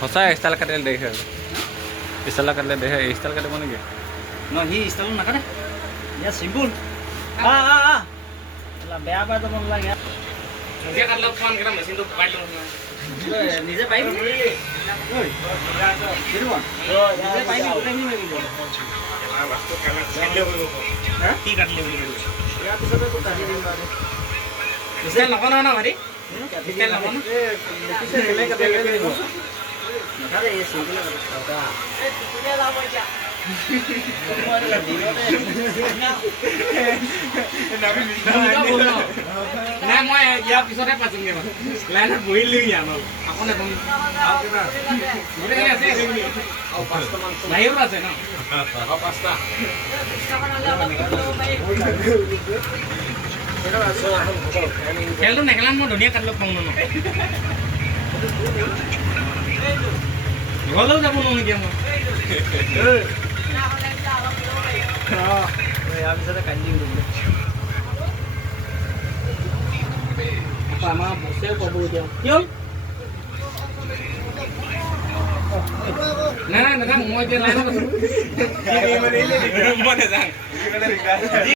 ಹೊಸ ಸ್ಟೈಲ್ ಕಟ್ಟೆಯಲ್ಲಿ ದೇಹ ಇಷ್ಟೆಲ್ಲ ಕಟ್ಟಲೆ ದೇಹ ಇಷ್ಟೆಲ್ಲ ಕಟ್ಟೆ ಮನೆಗೆ ही स्टाइल ना करे या सिंपल ला बेया बा तो मन लागे নিজে কাটলে ফোন করে মেশিন তো কাটলো নিজে পাইবি ওই দিরবন নিজে পাইবি ওটা নি লাগি আর বাস্তব কাটলে ছেলে হইব হ্যাঁ কি কাটলে হইব या तो सब को काटी दिन बाद স্টাইল লাগানো না ভাই স্টাইল লাগানো किसे ले के दे दे अरे ये सिंपल होता ए तुझे ला मजा নাই মই ইয়াৰ পিছতে পাতিমগে মানে লাইনত বহিলো ইয়াৰ আপুনি বাহিৰত আছে ন পাঁচটা খেলটো নেখেলাম মই ধুনীয়া কাটি লগ পাওঁ ন ঘৰলৈও যাব নোৱাৰো এতিয়া মই या bisa kanji dulu apa mah bosnya kok bulu dia yul nah nah mau dia lain apa tuh ini mana ini